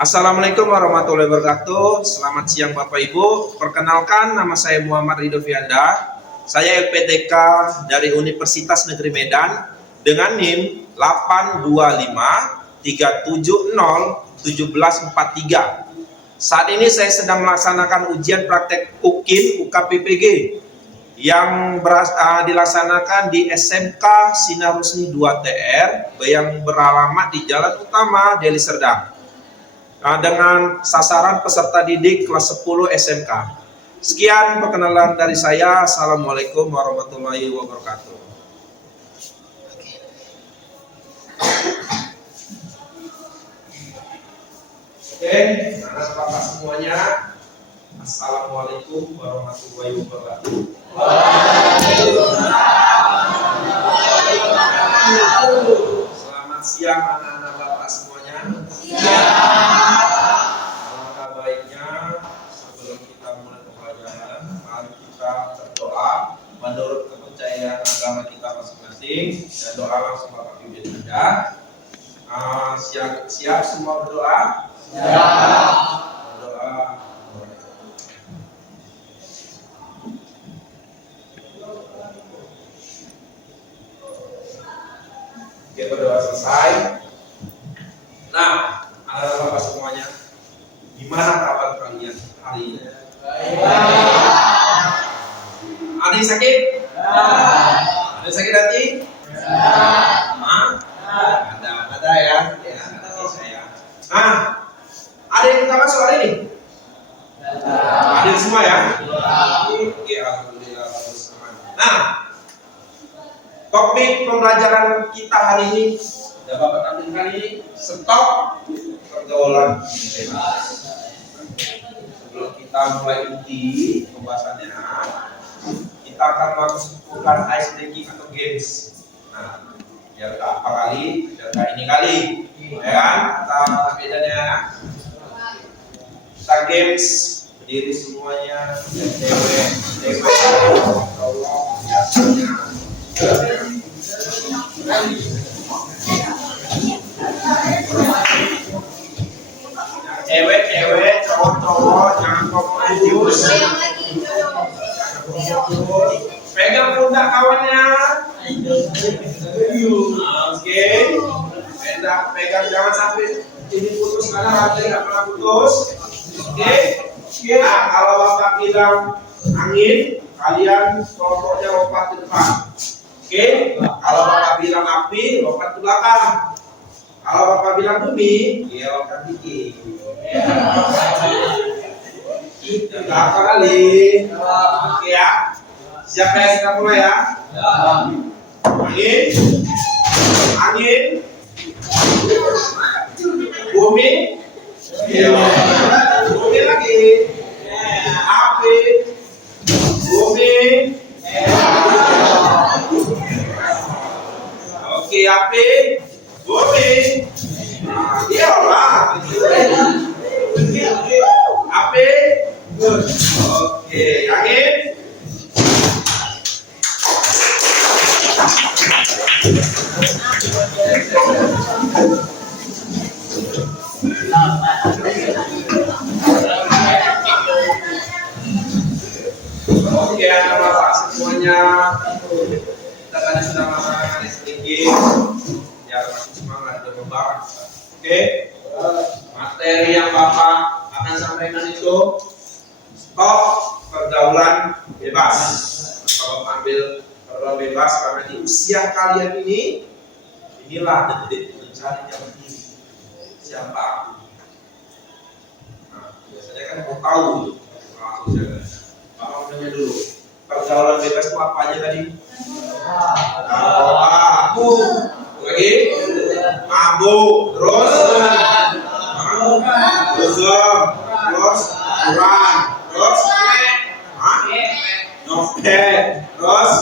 Assalamualaikum warahmatullahi wabarakatuh. Selamat siang Bapak Ibu. Perkenalkan, nama saya Muhammad Ridho Fianda. Saya LPTK dari Universitas Negeri Medan dengan NIM 82537071143. Saat ini saya sedang melaksanakan ujian praktek UKIN UKPPG yang dilaksanakan di SMK Sinar Husni 2 TR yang beralamat di Jalan Utama Deli Serdang. Dengan sasaran peserta didik kelas 10 SMK. Sekian perkenalan dari saya. Assalamualaikum warahmatullahi wabarakatuh. Oke, anak-anak semuanya, Assalamualaikum warahmatullahi wabarakatuh. Selamat siang anak-anak Bapak semuanya. Alangkah baiknya sebelum kita mulai pembelajaran, mari kita berdoa menurut kepercayaan agama kita masing-masing. Dan doa langsung Bapak pimpin saja. Siap semua berdoa? Siap. Berdoa. Oke, berdoa selesai. Nah, anak-anak Bapak semuanya, gimana kabar kalian hari ini? Ada yang sakit? Ada yang sakit hati? Ada ya? Ya, ada saya. Nah, ada yang minta masuk hari ini? Ada semua ya? Oke, alhamdulillah bagus. Nah, topik pembelajaran kita hari ini sudah Bapak tampilkan ini, stop pergaulan bebas. Sebelum kita mulai inti pembahasannya, kita akan melakukan ice breaking atau games. Nah, biar apa kali, biar ini kali, ya kan? Kita bedanya. Kita games, berdiri semuanya, dewe, Allah, biasanya. Cewek, cowok, jangan fokus. Pegang pundak kawannya. Oke. Pegang, jangan sampai ini putus karena rantai nggak pernah putus. Oke. Nah, kalau Bapak bilang angin, kalian kelompoknya lompat ke depan. Oke. Kalau Bapak bilang api, lompat ke belakang. Kalau Bapak bilang bumi, ya lompat dikit. Berapa kali? Oke ya. Siap ya, kita mulai ya. Angin, bumi, bumi lagi, api, bumi. Oke, api, bumi. Iya lah. Api. Oke, angin. Oke, anak-anak semuanya, kita tadi sudah melaksanakan sedikit, ya masih semangat dan membahas. Oke, materi yang Bapak akan sampaikan itu stop pergaulan bebas. Kalau ambil pergaulan bebas karena di usia kalian ini, inilah detik mencari jati diri. Siapa aku? Nah, biasanya kan mau tahu gitu. Bapak tanya dulu, pergaulan bebas itu apa aja tadi? Lagi, mabuk, terus terus kurang, terus nyopet, terus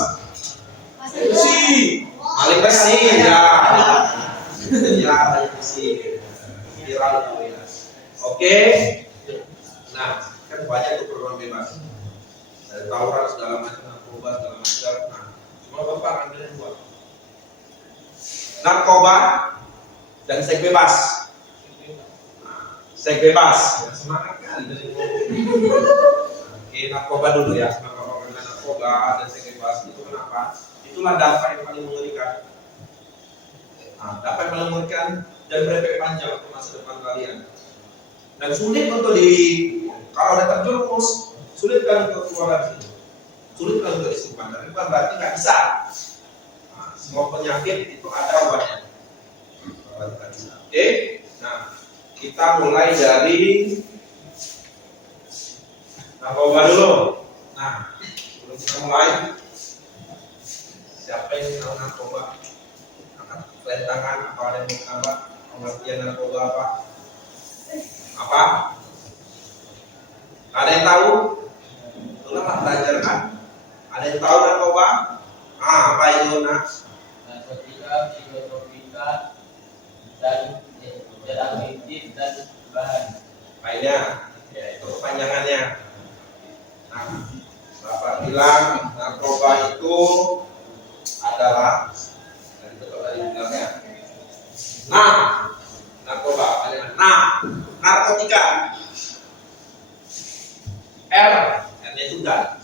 maling besi, ya, maling besi, viral itu ya. Oke, nah kan banyak tuh pergaulan bebas. Dari tawuran segala macam, narkoba segala macam. Nah, cuma Bapak ambilin dua. Narkoba dan seks bebas. Nah, Seks bebas. Ya, semangat kan? Oke, narkoba dulu ya. Narkoba dan seks bebas itu kenapa? Itulah dampak yang paling mengerikan. Nah, dampak yang paling mengerikan dan berefek panjang untuk masa depan kalian. Dan sulit untuk kalau udah terjerumus, sulit kan untuk keluar dari situ. Sulit kan untuk disimpan. Tapi bukan berarti nggak bisa. Nah, semua penyakit itu ada obatnya. Oke, nah kita mulai dari narkoba dulu. Nah, sebelum kita mulai, siapa yang tahu narkoba? Angkat tangan atau ada yang mau nambah pengertian narkoba apa? Apa? Ada yang tahu? Itulah belajar kan? Ada yang tahu narkoba? Apa itu nak? Narkotika, psikotropika, dan sedangaktif dan bahan. Lainnya, ya itu kepanjangannya. Nah, Bapak bilang narkoba itu adalah dari bilangnya. Nah, narkoba panjangan. Nah, narkotika. R-nya itu dan.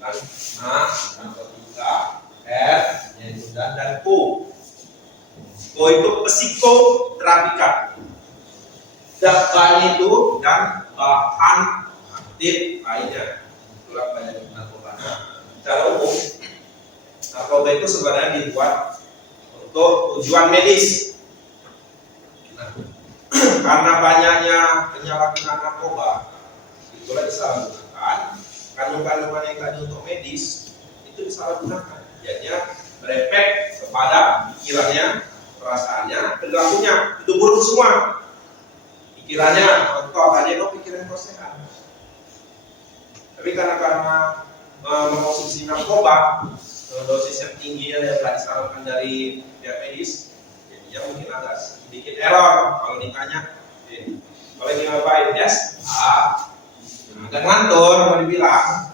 Nah, narkotika, R-nya itu dan O. O itu psikotropika. Dakwanya itu dan bahan aktif lainnya. Itulah banyak narkoba. Nah, secara umum narkoba itu sebenarnya dibuat untuk tujuan medis. Nah, karena banyaknya penyalahgunaan narkoba, itulah disalahgunakan. Kandungan-kandungan yang tadi untuk medis itu disalahgunakan. Jadinya berefek kepada pikirannya, perasaannya, perilakunya. Itu buruk semua. Pikirannya, contoh tadi kok pikiran kok sehat. Tapi karena mengkonsumsi narkoba dosis yang tinggi yang tidak disarankan dari pihak medis, jadinya mungkin agak sedikit error kalau ditanya. Kalau ini ngapain? Yes. Dan ngantor mau dibilang.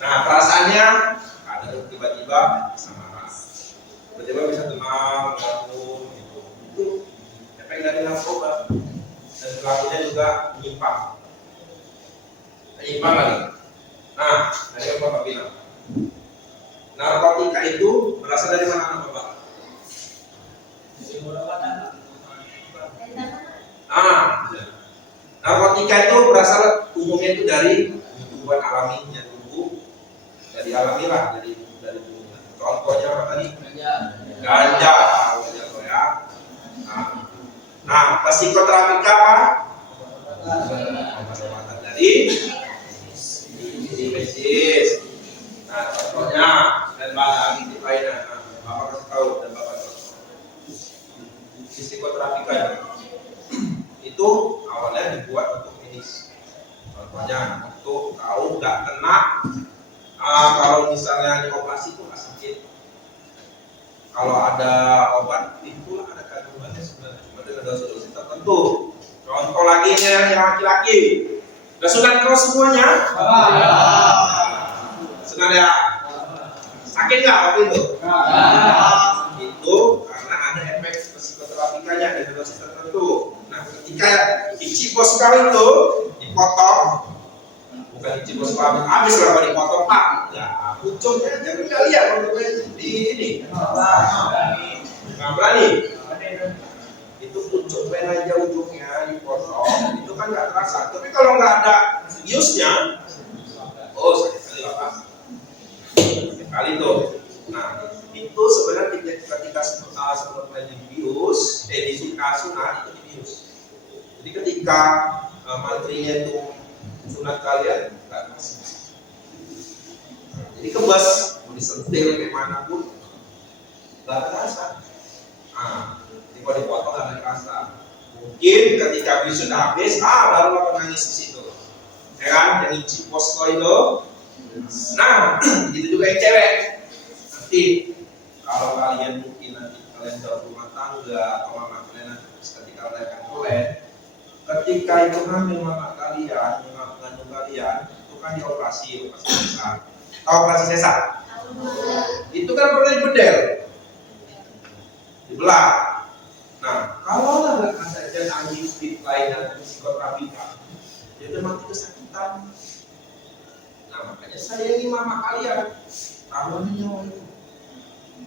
Nah, perasaannya kadang tiba-tiba bisa marah, tiba-tiba bisa tenang, bangun, gitu. Itu efek dari narkoba. Dan pelakunya juga menyimpang lagi. Nah, dari yang Bapak bilang, narkotika itu berasal dari mana Bapak? Narkotika itu berasal umumnya itu dari tumbuhan alaminya tubuh, dari alamilah dari tubuhnya. Contohnya apa tadi? Ganja, ya. Nah, psikotropika apa? Obat-obatan dari medis. Nah, contohnya dan bahan aktif lainnya. Nah, Bapak kasih tahu dan Bapak tahu. Psikotropika itu awalnya dibuat untuk medis. Contohnya untuk tahu nggak kena kalau misalnya dioperasi itu nggak sakit. Kalau ada obat itu ada kandungannya sebenarnya cuma dengan dosis tertentu. Contoh lagi yang laki-laki. Udah sunat kau semuanya? Sunat ya? Sakit nggak waktu itu? Itu karena ada efek psikotropikanya dengan dosis tertentu. Nah, ketika dicipos kau itu dipotong, bukan dicipos kau habis lah dipotong pak. Ya, ujungnya jangan kita lihat untuk di ini. Nggak berani. Itu ujung pen aja ujungnya dipotong, itu kan nggak terasa. Tapi kalau nggak ada biusnya, oh sakit kali apa? Sakit kali tuh. Nah, itu sebenarnya ketika sebelum di bius, sunat itu di bius. Jadi ketika mantrinya itu sunat kalian nggak terasa. Jadi kebas, mau disentil kayak manapun nggak terasa. Nah, kalau dipotong nggak terasa. Mungkin ketika bius sudah habis, baru lo nangis di situ. Ya kan, yang isi posko itu. Nah, begitu juga yang cewek. Nanti kalau kalian mungkin nanti kalian jauh rumah tangga atau mama kalian nanti ketika melahirkan kalian, ketika itu hamil mama kalian, mengandung kalian, itu kan dioperasi sesar. Tahu operasi sesar? Itu kan pernah dibedel, dibelah. Nah, kalau ada dan ahli speed lain dan psikoterapika, dia udah mati kesakitan. Nah makanya sayangi mama kalian, taruhnya nyawa itu.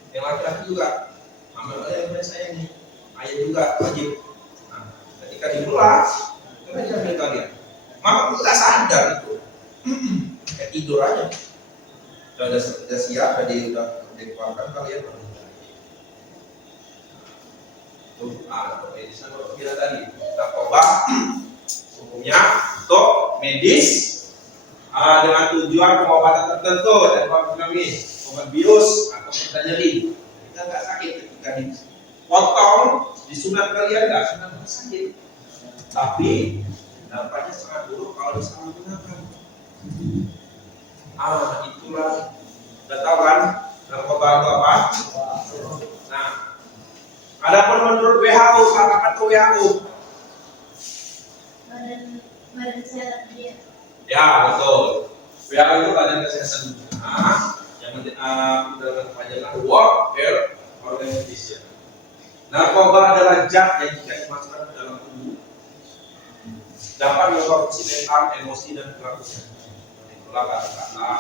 Yang laki-laki juga, mama kalian yang sayangi, ayah juga wajib. Nah, ketika dibelah, kalian jamin kalian. Mama pun nggak sadar itu, kayak tidur aja. Udah siap, udah dikeluarkan kalian meninggal. Tuh, medis kita tadi, narkoba hukumnya untuk medis dengan tujuan pengobatan tertentu dan kami obat bius atau kita nyeri. Kita nggak sakit ketika dipotong, disunat kalian nggak sakit, tapi dampaknya sangat buruk kalau disalahgunakan. Itulah, udah tahu kan narkoba itu apa? Nah, adapun menurut WHO, apa tuh WHO? Badan Kesehatan Dunia. Ya betul. WHO itu Badan Kesehatan Dunia yang dalam kepanjangan World Health Organization. Narkoba adalah zat yang jika dimasukkan ke dalam tubuh dapat memproduksi mental, emosi dan perilakunya. Itulah kata-kata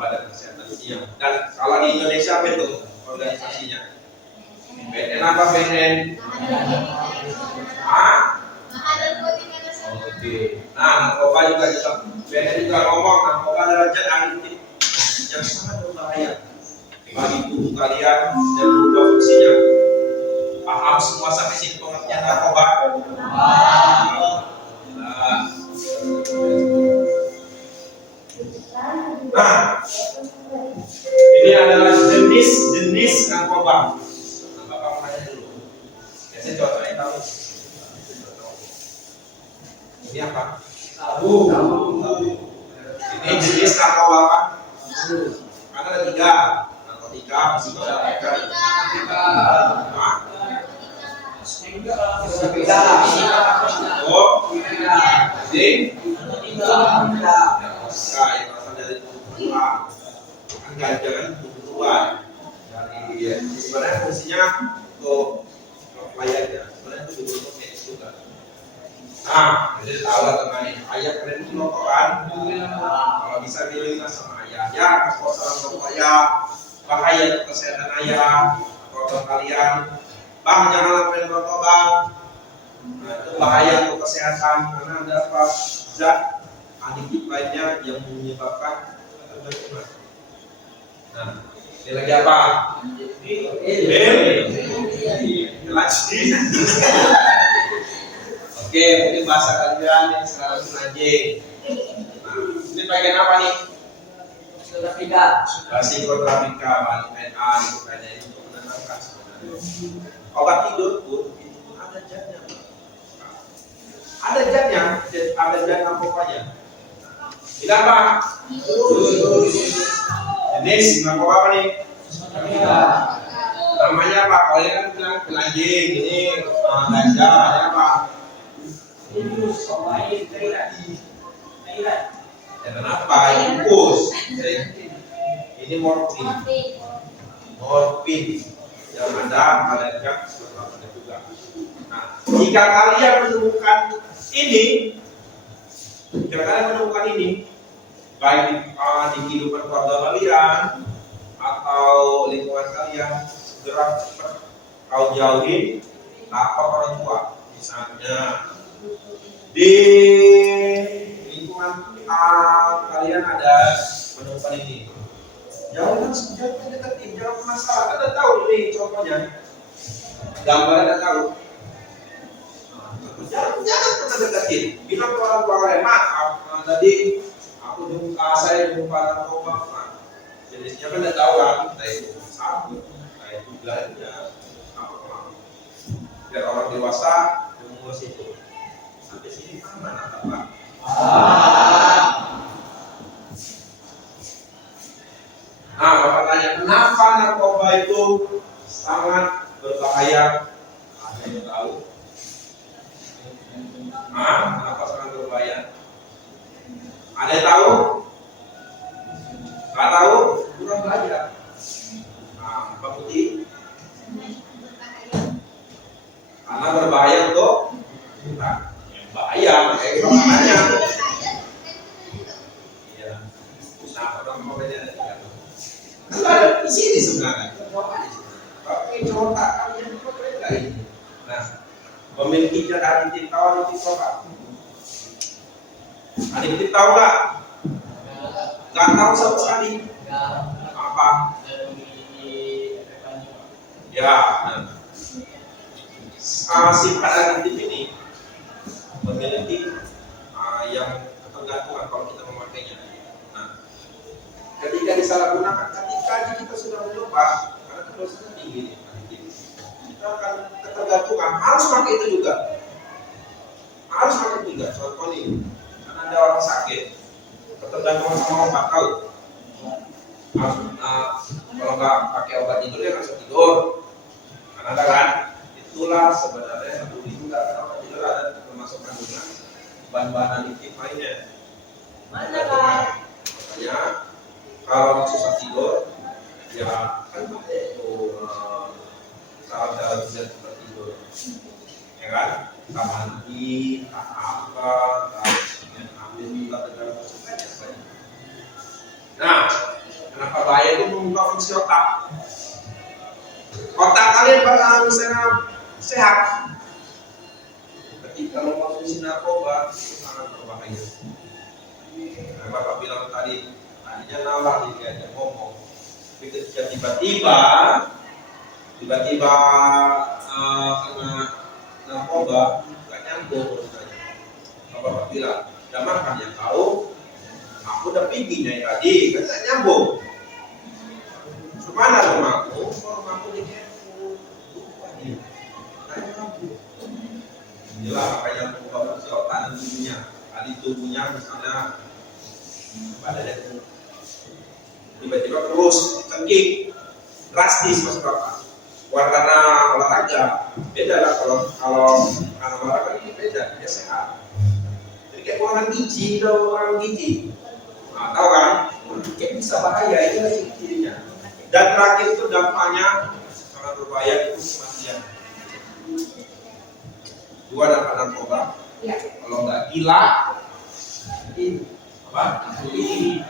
Badan Kesehatan Dunia. Dan kalau di Indonesia apa itu organisasinya? BNN apa BNN? Oke. Nah, narkoba juga BNN juga ngomong narkoba adalah zat adiktif yang sangat berbahaya bagi tubuh kalian dan berubah fungsinya. Paham semua sampai sini pengertian narkoba? Nah, ini adalah jenis-jenis narkoba. Nah, Bapak mau tanya dulu. Biasanya contohnya tahu. Ini apa? Sabu. Ini jenis narkoba apa? Karena ada 3. Narkotika, psikoterapika. Yang berasal dari tumbuhan. Kan ganja kan tumbuhan. Dari sebenarnya fungsinya untuk pelayannya. Sebenarnya itu untuk medis juga. Nah, jadi tahu lah teman ini. Ayah kalian itu rokokan. Kalau bisa pilih sama ayah. Ya, kalau salah rokok ayah, bahaya untuk kesehatan ayah, keluarga kalian. Bang, jangan lakukan rokok bang. Nah, itu bahaya untuk kesehatan karena ada apa? Zat adiktif lainnya yang menyebabkan ketergantungan. Nah, ini lagi apa? Oke, mungkin bahasa kalian yang sekarang senajing. Nah, ini bagian apa nih? Psikoterapika. Psikoterapika, bahan PNA, itu kayaknya ini untuk menenangkan sebenarnya. Obat tidur pun itu pun ada zatnya. Ada zatnya, ada zat narkobanya. Ini apa? Jenis narkoba apa nih? Namanya apa? Kalau ini kan bilang pelanjing, ini ganja, ini apa? Ya kenapa? Infus. Ini morfin. Morfin yang ada pada zat narkoba juga. Nah, jika kalian menemukan ini, baik di kehidupan keluarga kalian atau lingkungan kalian, segera cepat kau jauhin apa orang tua. Misalnya di lingkungan kalian ada menemukan ini, jangan deketin, jangan masalah. Anda tahu ini contohnya, gambarnya Anda tahu. Jangan pernah deketin. Bilang ke orang tua kalian, maaf, tadi saya jumpa narkoba. Jenisnya kan tidak tahu kan, entah itu sabu, entah itu ganja, apa. Biar orang dewasa mengurus itu. Sampai sini aman atau apa? Nah, Bapak tanya, kenapa narkoba itu sangat berbahaya? Ada yang tahu? Kenapa sangat berbahaya? Ada yang tahu? Nggak tahu? Kurang belajar. Pak Putih? karena berbahaya untuk kita. Bahaya, kayak makanannya. Ya, nah orang pokoknya ada di sini sebenarnya. Tapi coba kalian berbeda ini. Nah, memiliki zat aditif, tahu aditif apa? Aditif tahu nggak? Nggak tahu sama sekali. Apa? Ya, sifat aditif ini memiliki yang ketergantungan kalau kita memakainya. Nah, ketika disalahgunakan, ketika kita sudah mencoba, karena dosanya tinggi, kita akan ketergantungan. Harus pakai itu juga. Harus pakai itu juga. Contoh nih, karena ada orang sakit, ketergantungan sama obat tahu. Kalau nggak pakai obat tidur dia nggak bisa tidur. Karena ada kan, itulah sebenarnya satu juga obat tidur ada termasuk kandungan bahan-bahan aditif lainnya. Mana kan? Makanya kalau susah tidur, ya kan pakai itu salah dalam zat tidur, ya kan? Tak mandi, tak apa, tak ambil juga dengan kesukaannya sekali. Nah, kenapa bahaya itu mengubah fungsi otak? Otak kalian misalnya sehat, ketika lo konsumsi narkoba itu sangat berbahaya. Nah, Bapak bilang tadinya nalar diajak ngomong, tapi ketika tiba-tiba kena narkoba nggak nyambung urusannya. Bapak bilang, udah makan ya kau, aku udah pipinya tadi, kan nggak nyambung. Kemana rumahku? Rumahku di Kefu. Lupa dia. Nggak nyambung. Inilah makanya mengubah fungsi otak dan tubuhnya. Tadi tubuhnya misalnya badannya tiba-tiba terus cengking, drastis mas bapak. Bukan karena olahraga, beda lah kalau karena olahraga ini beda, dia sehat. Jadi kayak orang gizi, orang gizi. Nah, tahu kan? Kayak bisa bahaya itu lagi cirinya. Dan terakhir itu dampaknya sangat berbahaya itu kematian. Dua dampak narkoba. Ya. Kalau nggak gila, ini apa? Ini.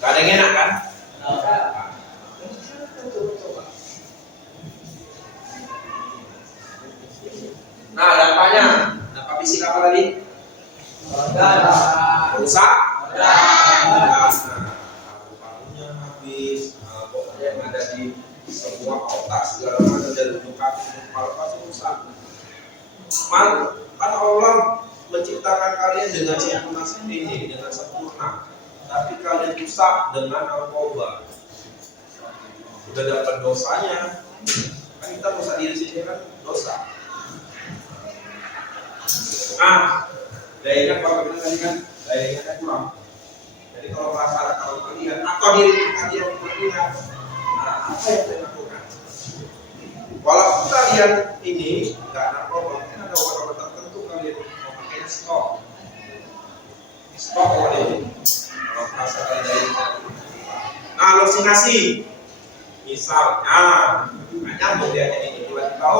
Gak ada yang enak kan? Nah, dampaknya, dampak fisik apa tadi? Rusak. Paru-parunya habis, pokoknya yang ada di semua otak segala macam dari luka paru pasti rusak. Kan Allah menciptakan kalian dengan sempurna ini, dengan sempurna. Tapi kalian rusak dengan narkoba. Sudah dapat dosanya. Kan kita rusak diri sini kan dosa. Daya ingat kalau kita tadi kan daya ingatnya kurang. Jadi kalau masalah kalau kalian atau diri kalian mengingat, apa yang saya lakukan? Walaupun kalian ini nggak narkoba, mungkin ada obat-obat tertentu kalian memakainya stok obat ini. Kalau merasa kalian daya ingat. Nah, halusinasi, misalnya, nyambung dia ini tiba-tiba,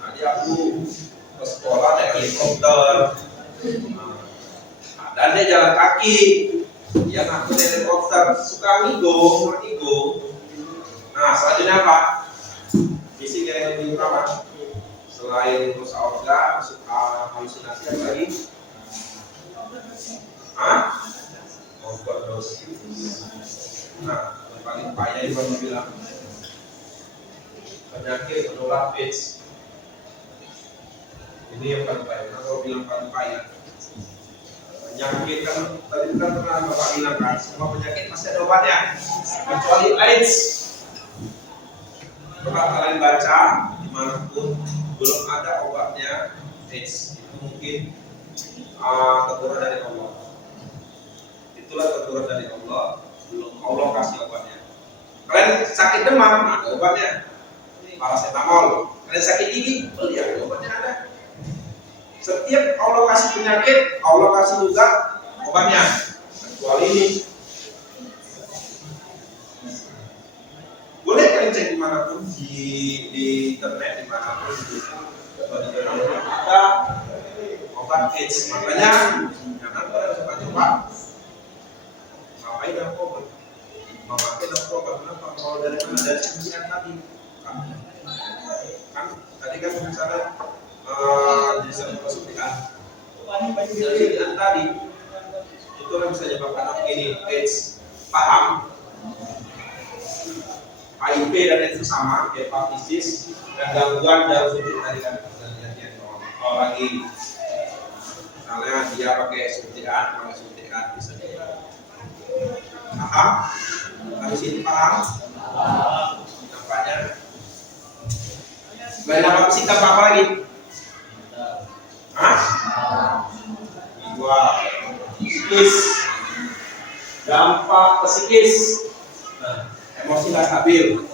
tadi aku ke sekolah naik helikopter. Dan dia jalan kaki, dia ngaku naik helikopter, suka ngigo. Nah, selanjutnya apa? Fisik yang lebih utama selain rusak organ, halusinasi apa lagi? Overdosis. Nah, yang paling payah itu baru bilang penyakit menular AIDS. Ini yang paling payah. Kalau bilang paling payah, penyakit kan tadi kan pernah Bapak bilang kan, semua penyakit masih ada obatnya, kecuali AIDS. Coba kalian baca dimanapun belum ada obatnya AIDS. Itu mungkin teguran dari Allah. Itulah teguran dari Allah. Belum Allah kasih obatnya. Kalian sakit demam ada obatnya, paracetamol. Kalian sakit gigi, beli ya obatnya ada. Setiap Allah kasih penyakit, Allah kasih juga obatnya. Kecuali ini. Boleh kalian cek dimanapun di di internet dimanapun itu ada obat AIDS. Makanya jangan pernah coba-coba ngapain narkoba, memakai narkoba. Kenapa? Kalau dari mana? Dari suntikan tadi. Kan tadi kan misalnya di suntikan tadi itu kan bisa menyebabkan ini AIDS. Paham? HIV dan itu sama, hepatitis dan gangguan dalam suntik tadi kan kalau lagi misalnya dia pakai suntikan bisa paham? Habis ini paham? Nampaknya banyak apa sih, tambah apa lagi? Hah? Dua psikis, dampak psikis. Nah, emosi nggak stabil.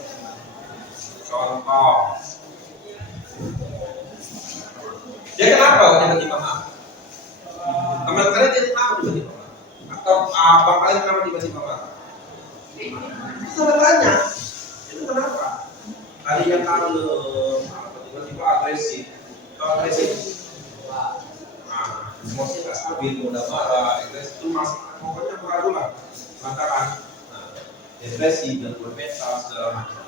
Contoh, dia kenapa tiba-tiba marah? Teman kalian dia kenapa tiba-tiba marah? Atau abang kalian kenapa tiba-tiba marah? Salah tanya, itu kenapa? Tadi yang kalem, tiba-tiba agresif. Kalau agresif, emosi nggak stabil, mudah marah, agresif itu pokoknya baru lah, lantaran depresi, gangguan mental segala macam.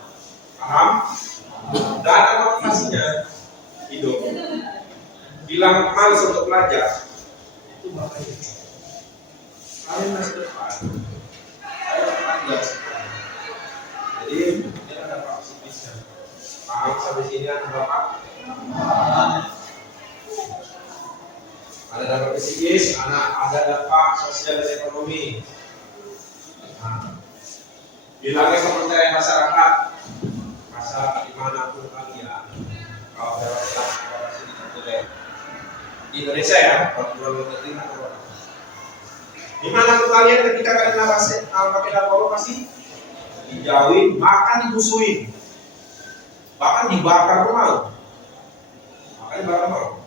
Paham? Dan ada motivasinya hidup. Bilang malas untuk belajar itu bahaya. Kalian masih depan, saya belajar. Jadi ini ada dampak psikisnya. Paham sampai sini ada dampak? Ada dampak psikis, ada dampak sosial dan ekonomi. Hilangnya kepercayaan masyarakat dimanapun kalian. Kalau di Indonesia ya, kalau di luar negeri atau dimanapun kalian ketika kalian pakai narkoba pasti dijauhin, bahkan dimusuhin, bahkan dibakar pun mau. Makanya dibakar mau.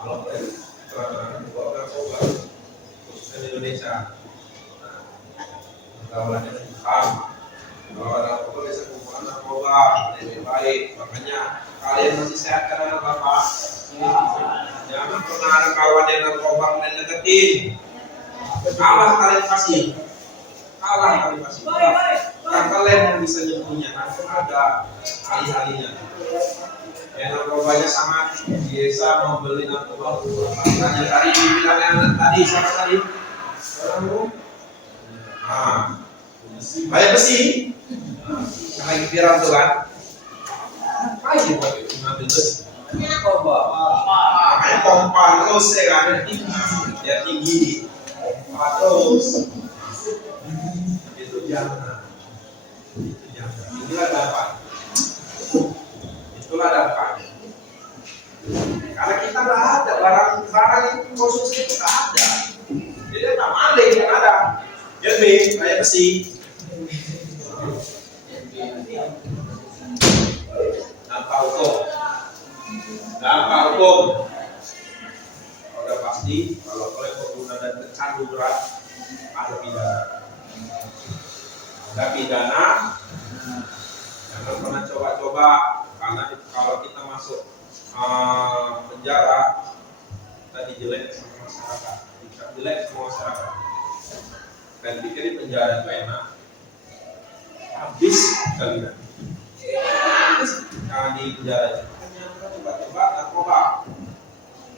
Kalau kalian terang-terangan bawa narkoba, khususnya di Indonesia, pergaulannya sama. Kalau ada narkoba biasa kumpulan narkoba lebih baik. Makanya kalian masih sehat karena Bapak. Jangan pernah ada kawan yang narkoba kalian deketin. Kalah kalian pasti. Kan kalian yang bisa nyembuhnya, nanti ada ahli-ahlinya. Yang narkobanya sangat biasa membeli narkoba. Tanya tadi dibilangnya tadi siapa tadi? Bayar besi. Lagi viral tuh kan? Apa aja buat itu ngambil besi? Makanya pompa terus ya kan? Biar tinggi. Pompa terus. Itu jangan. Inilah dampak. Itulah dampaknya. Karena kita nggak ada barang itu konsumsi itu nggak ada. Jadi tak maling yang ada. Jadi bayar besi. Dampak hukum udah pasti kalau kalian pengguna dan tercandu berat ada pidana. Jangan pernah coba-coba, karena kalau kita masuk penjara tadi jelek sama masyarakat, dan pikir di penjara itu enak, habis kalian. Nah, di penjara coba-coba narkoba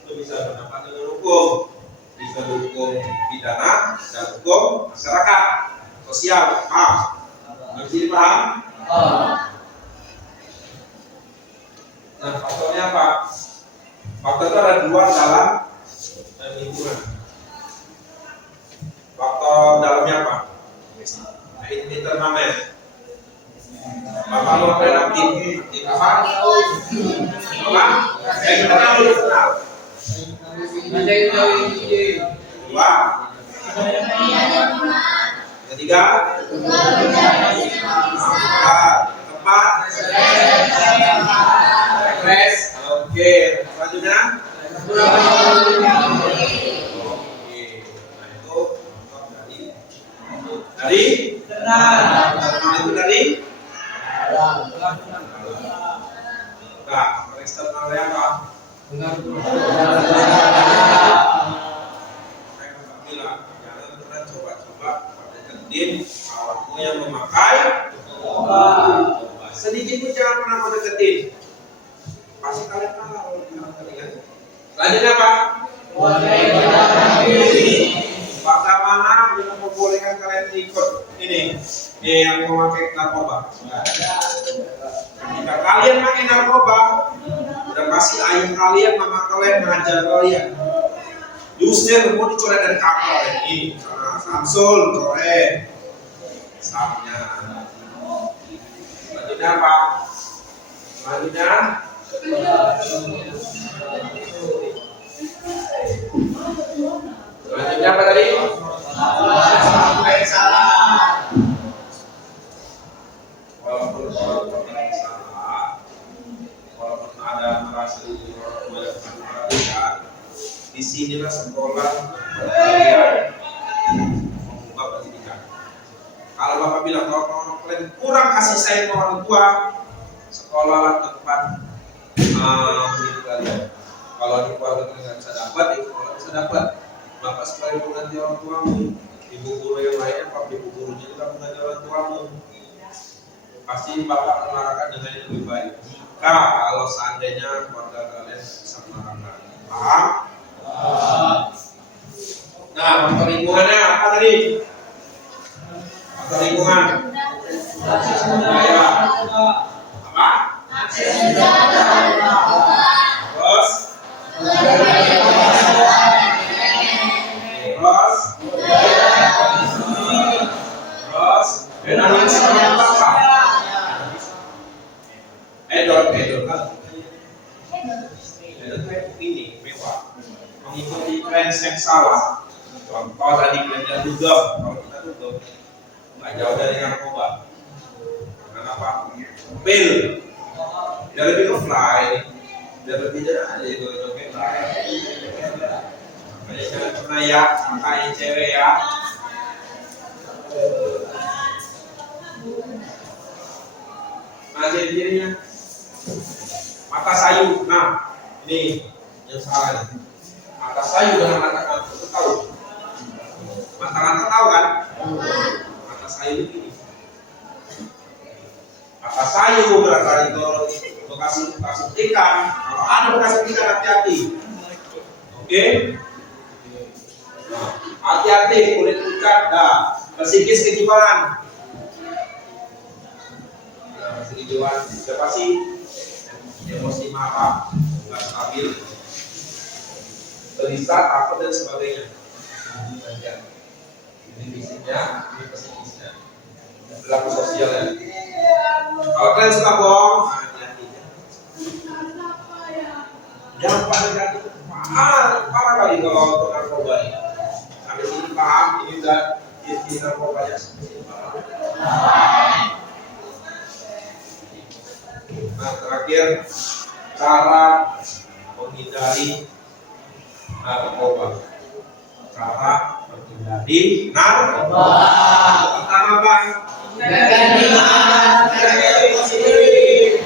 itu bisa berdampak dengan hukum, bisa hukum pidana dan hukum masyarakat sosial. Paham? Masih paham? Nah, faktornya apa? Faktor itu ada dua, dalam dan lingkungan. Faktor dalamnya apa? Internamen. Bapak mau aktif apa? Yang internal dulu kenal. Dua. Ketiga. Keempat. Stres. Oke. Selanjutnya. Dari. Itu dari. Dengar Saya Bapak bilang, jangan pernah coba-coba pakai ketin kalau yang memakai sedikit pun jangan pernah pakai ketin. Pasti kalian tahu kan? Lanjutnya apa? Bagaimana yang membolehkan kalian ikut ini yang memakai narkoba? Ketika kalian pakai narkoba, udah pasti ayah kalian, mama kalian mengajar kalian. Diusir, mau dicoret dari kapal ini. Nah, Samsul, coret. Samnya. Lanjutnya apa? Lanjutnya. Lanjutnya apa tadi? Walaupun orang salah, walaupun ada merasa diri orang tua yang memperhatikan, di sinilah sekolah kalian membuka pendidikan. Kalau Bapak bilang kalau orang kalian kurang kasih sayang ke orang tua, sekolahlah tempat mendidik kalian. Kalau di keluarga kalian nggak bisa dapat, di sekolah bisa dapat. Maka sebagai pengganti orang tuamu, ibu guru yang lainnya, Pak ibu gurunya juga pengganti orang tuamu. Pasti Bapak mengarahkan dengan yang lebih baik. Jika kalau seandainya keluarga kalian bisa mengarahkan, paham? Nah, faktor lingkungannya apa tadi? Faktor lingkungan. Ya. Apa? Terus? Dengan seperti apa? Edon kan? Edon ini mewah, mengikuti tren yang salah. Contoh tadi kita dugem, kalau kita dugem, nggak jauh dari narkoba. Kenapa? Pil, biar lebih ngefly, biar lebih jalan aja itu makanya jangan pernah ya angkain cewek ya. Nah jadinya mata sayu. Nah ini yang salah nih. Mata sayu dengan mata kantor itu tahu. Mata kantor tahu kan? Mata sayu ini. Mata sayu berarti itu bekas ikan. Kalau ada bekas ikan hati-hati. Oke? Nah, hati-hati kulit ikan dah. Psikis kejiwaan. Kejiwaan sudah pasti emosi marah, nggak stabil, gelisah, takut dan sebagainya. Ini fisiknya, ini psikisnya, berlaku sosialnya. Kalau kalian suka bohong, hati-hati. Jangan negatif, parah kali kalau untuk narkoba ini. Sampai sini paham, ini udah di narkobanya. Nah terakhir cara menghindari narkoba. Cara menghindari narkoba. Pertama apa? Negatif positif.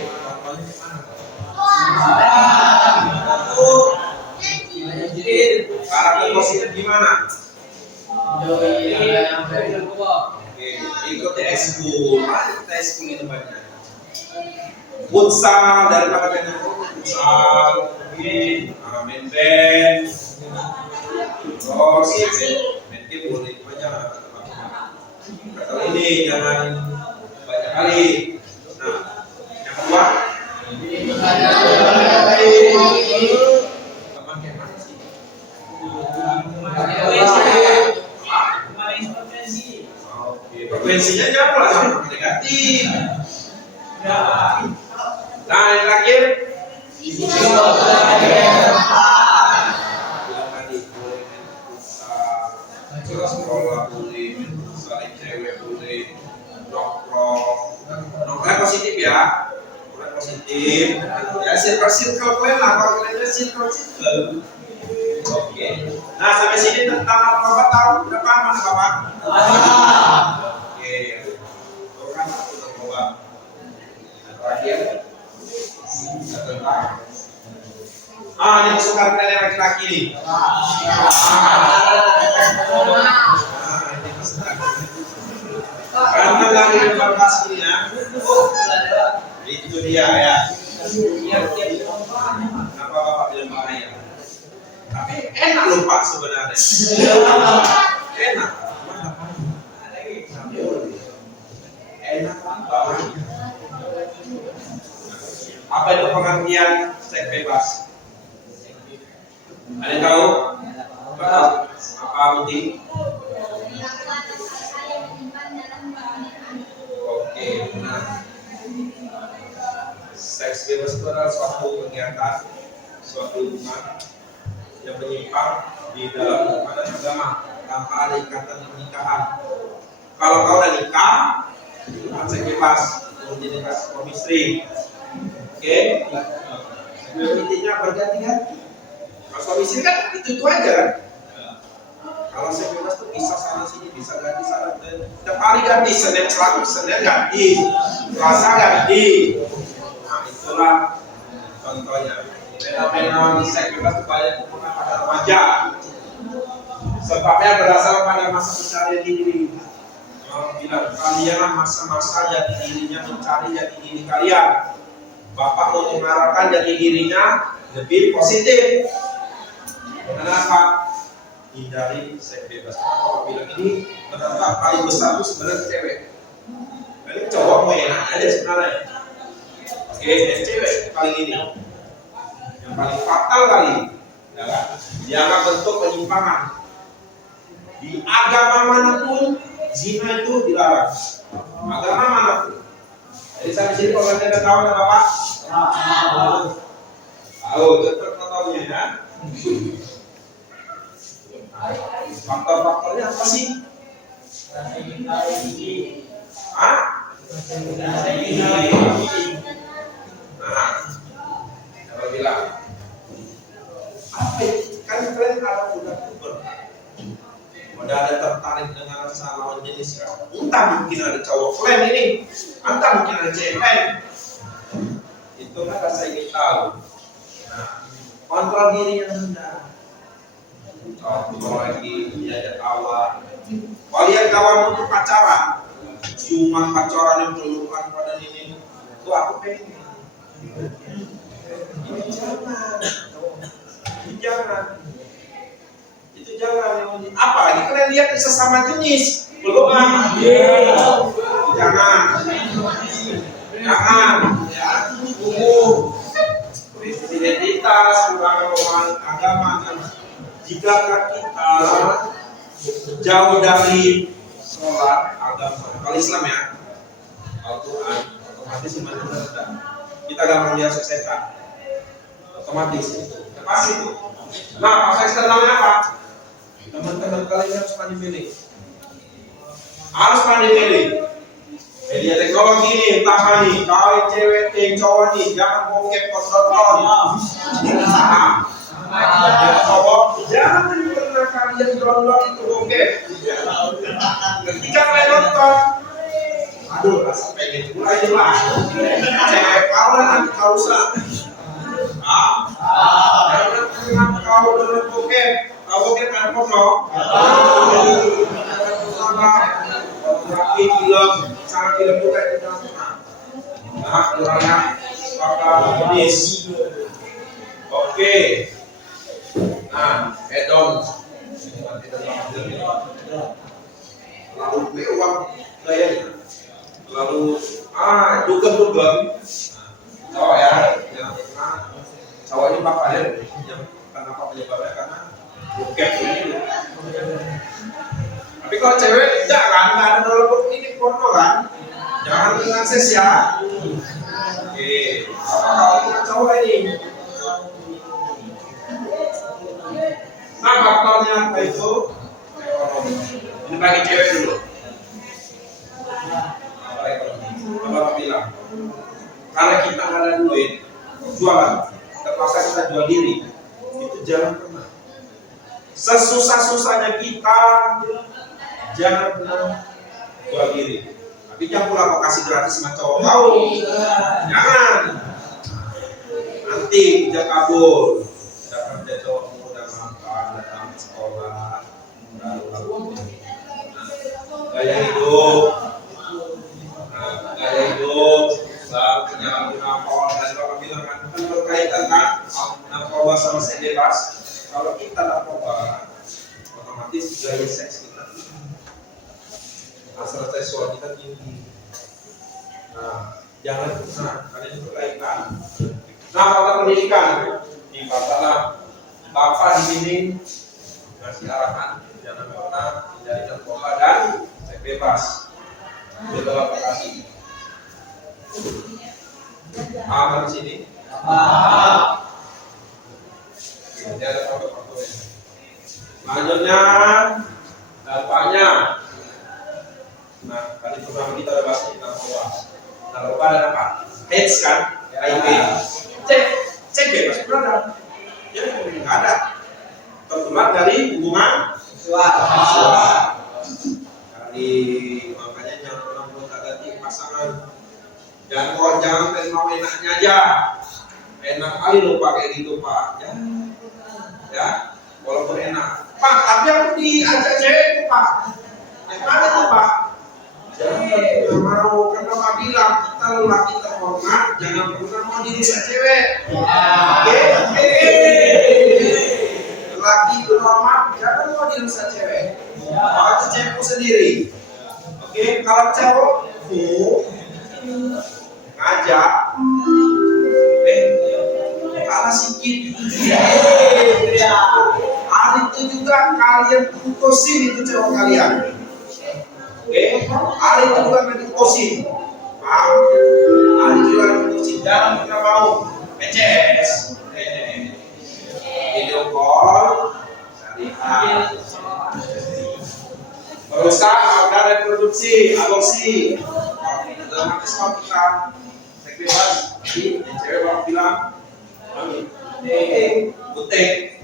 Karakter positif gimana? Oke, ikut eskul. Kita eskul itu banyak. Futsal daripada main futsal, main band, terus main game boleh banyak. Kata ini jangan banyak kali. Nah, yang kedua, frekuensinya janganlah sama negatif. Nah, yang terakhir sekolah boleh, saling cewek boleh, nongkrong positif ya, nongkrong positif. Ya circle kalian lah, kalau kalian circle. Oke. Nah sampai sini tentang narkoba tahu udah paham mana bapak? Oke. Itu kan narkoba. Terakhir tentang Ini kesukaan kalian laki-laki nih. Ini kesukaan. Karena dari lokasinya, itu dia ya. Kenapa Bapak bilang bahaya? Tapi enak loh Pak sebenarnya. Enak. Enak banget. Apa itu pengertian seks bebas? Ada yang tahu? Apa Budi? Oke, benar. Seks bebas itu adalah suatu kegiatan, suatu hubungan yang menyimpang di dalam agama tanpa ada ikatan pernikahan. Kalau kau udah nikah, itu kan seks bebas, menjadi suami istri. Oke, intinya berganti-ganti. Kalau suami istri kan itu aja kan. Kalau seks bebas tuh bisa sana sini, bisa ganti sana. Setiap hari ganti, Senin Selasa, Senin ganti, Selasa ganti. Nah itulah contohnya. Fenomena seks bebas itu banyak ditemukan pada remaja. Sebabnya berasal pada masa pencarian diri. Bila kalian masa-masa jati dirinya mencari jati diri kalian. Bapak mau mengarahkan jati dirinya lebih positif. Kenapa? Hindari seks bebas. Bapak bilang ini menentang paling besar itu sebenarnya cewek. Ini cowok mau enak aja sebenarnya. Oke, cewek paling ini yang paling fatal kali. Ya kan? Jangan bentuk penyimpangan. Di agama manapun zina itu dilarang. Agama manapun. Jadi sampai sini kalau kalian tahu ada Bapak? Tahu, tetap tahunya ya. Faktor-faktornya apa sih? Hah? Nah, kalau bilang apa itu? Kan kalian kalau udah puber, udah ada tertarik dengan rasa lawan jenis kan? Entah mungkin ada cowok kalian ini, entah mungkin ada cewek lain. Itu kan rasa ingin tahu. Nah, kontrol diri yang rendah. Kalau lagi diajak kawan, kalau lihat kawan untuk pacaran, ciuman pacaran yang pelukan pada ini, itu aku pengen. Itu jangan. Apa? Ini kalian lihat sesama jenis, pelukan. Jangan. Ya, identitas, kurang agama. Jika kita jauh dari sholat agama, kalau Islam ya, Al-Quran, otomatis iman kita rendah. Kita gampang masuk setan, otomatis lepas itu. Nah, faktor eksternalnya apa? Teman-teman kalian harus pandai milih. Harus pandai milih. Media teknologi ini, entah nih, kalian cewek, cowok nih, jangan bokep kotor-kotor. Jangan pernah kalian download itu bokep. Ketika kalian nonton, aduh rasa pengen mulai lah. Cewek kawan nanti kau usah. Jangan kau download bokep. Kau bokep kan porno. Lagi film, sangat film juga itu dalam. Nah, kurangnya apa jenis? Oke. Nah, hedon. Lalu mewah gayanya. Lalu dugem. Cowok ya, cowok ini bapaknya yang kenapa penyebabnya karena bokep ini. Tapi kalau cewek tidak kan, nggak ada download ini porno kan, jangan mengakses ya. Oke, kalau cowok ini. Nah, faktornya apa itu? Ekonomi. Ini bagi cewek dulu. Apa ekonomi? Bapak bilang, karena kita nggak ada duit, jualan, terpaksa kita jual diri, itu jangan pernah. Sesusah-susahnya kita, jangan pernah jual diri. Tapi jangan pula kau kasih gratis sama cowok kau. Jangan. Nanti ijab kabul. kerja cowokmu udah makan, datang ke sekolah, lalu gaya hidup, gaya hidup, lalu penyalahgunaan alkohol dan kalau bilang kan berkaitan kan narkoba sama seks bebas. Kalau kita narkoba, otomatis gaya seks kita hasrat seksual kita tinggi. Nah, jangan karena itu berkaitan. Nah, pada pendidikan dikatakan Bapak di sini ngasih arahan jangan pernah menjadi narkoba dan seks bebas. Itu Bapak kasih. Paham di sini? Ini ada foto-fotonya. Selanjutnya dampaknya. Nah, tadi program kita udah bahas narkoba. Narkoba ada apa? AIDS kan? HIV. Cek bebas berada. Jadi nggak ada. Tertular dari hubungan seksual. Dari makanya jangan pernah gonta-ganti pasangan. Jangan mau enaknya aja. Enak kali lo pakai gitu Pak. Ya, walaupun enak. Pak, tapi aku diajak cewek tuh Pak. Yang mana tuh Pak? Jangan mau, karena Pak bilang kita lelaki terhormat, jangan pernah mau dirusak cewek. Oke. Lelaki terhormat, jangan mau dirusak cewek. Itu cewekku sendiri. Oke, kalau cowokmu ngajak, kalah sikit. Hari itu juga kalian putusin itu cowok kalian. Oke, hari itu juga kalian putusin. Paham? Hari itu juga putusin. Jangan pernah mau PCS, video call, syariah, merusak organ reproduksi, aborsi. Dalam Islam kita seks bebas, jadi cewek bapak bilang, butek.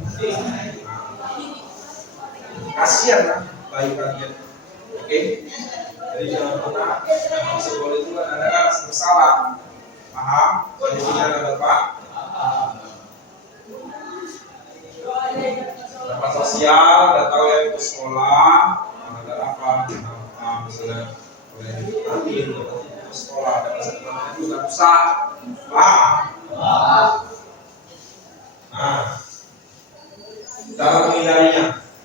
Kasihan kan bayi kalian. Oke, jadi jangan pernah sekolah itu ada bersalah. Paham? Kondisinya ada Bapak. Dapat sosial, nggak tahu ya ke sekolah, ada apa? Misalnya nanti ke sekolah ada kesempatan itu nggak usah. Nah, dalam menghindarinya,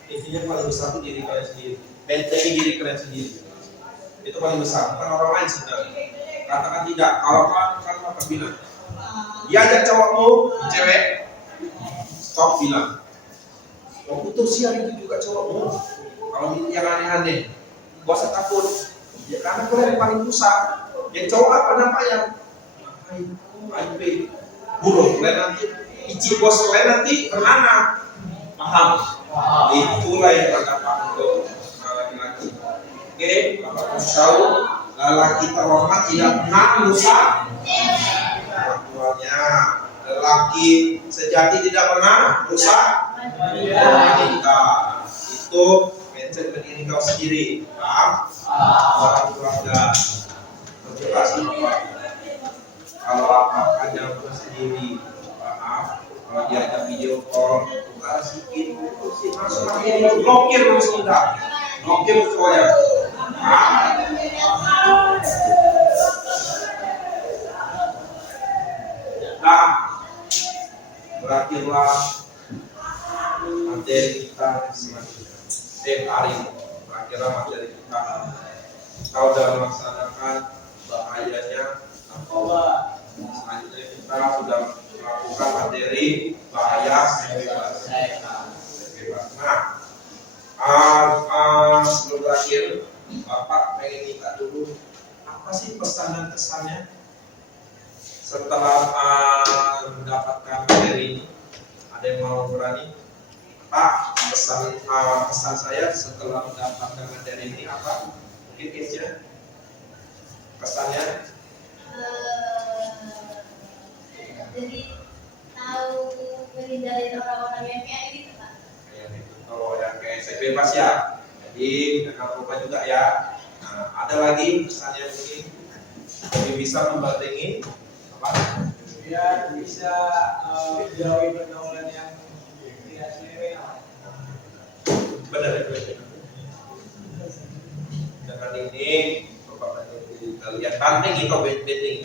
intinya paling besar itu diri kalian sendiri. Bentengi diri kalian sendiri. Itu paling besar, bukan orang lain sebenarnya. Katakan tidak. Kalau kalian apa bilang? Diajak cowokmu, cewek, stop bilang. Mau putus siang itu juga cowokmu. Kalau yang aneh-aneh, gak usah takut. Ya karena kalian yang paling rusak. Yang cowok apa namanya? HIV, buruk. Kalian nanti, icip bos kalian nanti beranak. Paham? Itulah yang terdapat untuk laki-laki. Oke, Bapak harus tahu laki terhormat tidak pernah merusak orangtuanya. Lelaki sejati tidak pernah merusak kita. Itu mindset berdiri kau sendiri. Paham? Orang keluarga. Terjelas Bapak. Kalau apa jangan pernah sendiri. Paham? Kalau diajak video call, buka sedikit, langsung akhirnya blokir langsung dah. Blokir cowoknya. Nah, berakhirlah materi kita selanjutnya. Hari berakhirlah materi kita. Kalau dalam melaksanakan bahayanya narkoba. Selanjutnya kita sudah melakukan materi bahaya bebas. Nah, sebelum berakhir, Bapak pengen minta dulu apa sih pesan dan kesannya setelah mendapatkan materi ini? Ada yang mau berani? Pak, pesan saya setelah mendapatkan materi ini apa? Mungkin case-nya, pesannya? Jadi tahu menghindari orang-orang yang kayak gitu Pak. Kalau yang kayak seks bebas ya, jadi narkoba juga ya. Nah, ada lagi pesannya mungkin lebih bisa membantu apa? Biar bisa jauhi pergaulan yang Banding itu bending.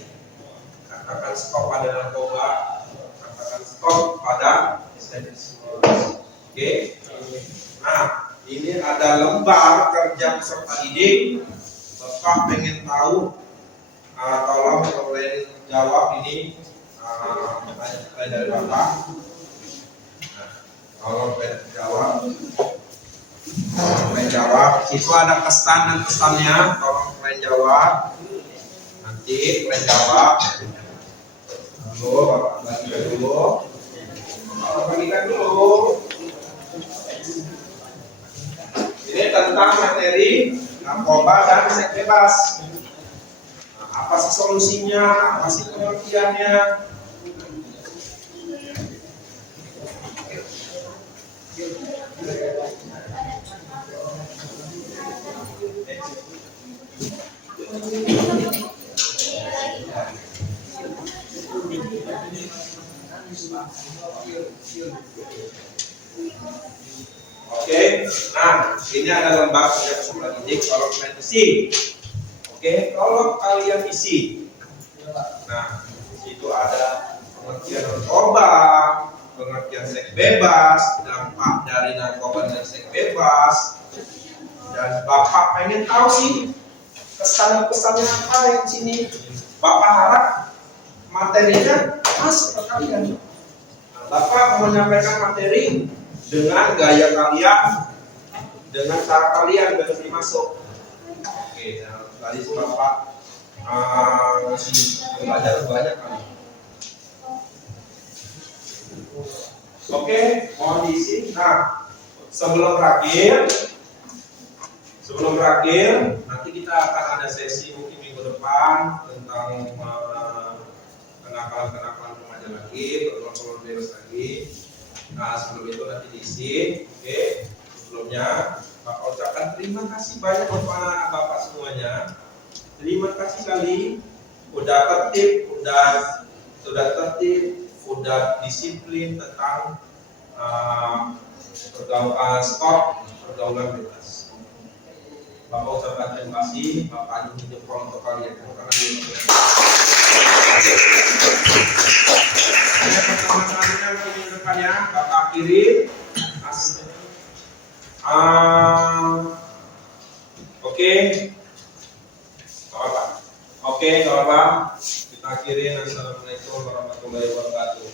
Katakan stop pada narkoba, katakan stop pada ekstremisme. Oke. Nah, ini ada lembar kerja peserta didik. Bapak pengen tahu, tolong kalian jawab ini pertanyaan dari Bapak. Nah, tolong kalian jawab. Kalian jawab. Itu ada kesan dan pesannya. Tolong kalian jawab. Nanti kalian jawab. Dulu, Bapak bagikan dulu. Bapak bagikan dulu. Ini tentang materi narkoba dan seks bebas. Nah, apa sih solusinya? Apa sih pengertiannya? Oke, nah ini ada lembar kerja peserta didik. Kalau kalian isi, oke, kalau kalian isi, nah di situ ada pengertian narkoba, pengertian seks bebas, dampak dari narkoba dan seks bebas, dan Bapak pengen tahu sih kesan pesannya apa yang di sini. Bapak harap materinya masuk ke kalian. Nah, Bapak mau menyampaikan materi dengan gaya kalian, dengan cara kalian biar masuk. Oke, nah, tadi Bapak ngasih belajar banyak kali. Oke, mohon diisi. Nah, sebelum berakhir, nanti kita akan ada sesi mungkin minggu depan tentang kenakalan remaja lagi, perluan bebas lagi. Nah, sebelum itu nanti diisi. Oke, sebelumnya Bapak ucapkan terima kasih banyak untuk anak-anak Bapak semuanya. Terima kasih kali udah tertib, udah disiplin tentang pergaulan bebas. Bapak ucapkan terima kasih. Bapak ingin jempol untuk kalian karena ada pertama-tamanya minggu depannya Bapak akhiri. Oke, Oke, kita akhiri. Assalamualaikum warahmatullahi wabarakatuh.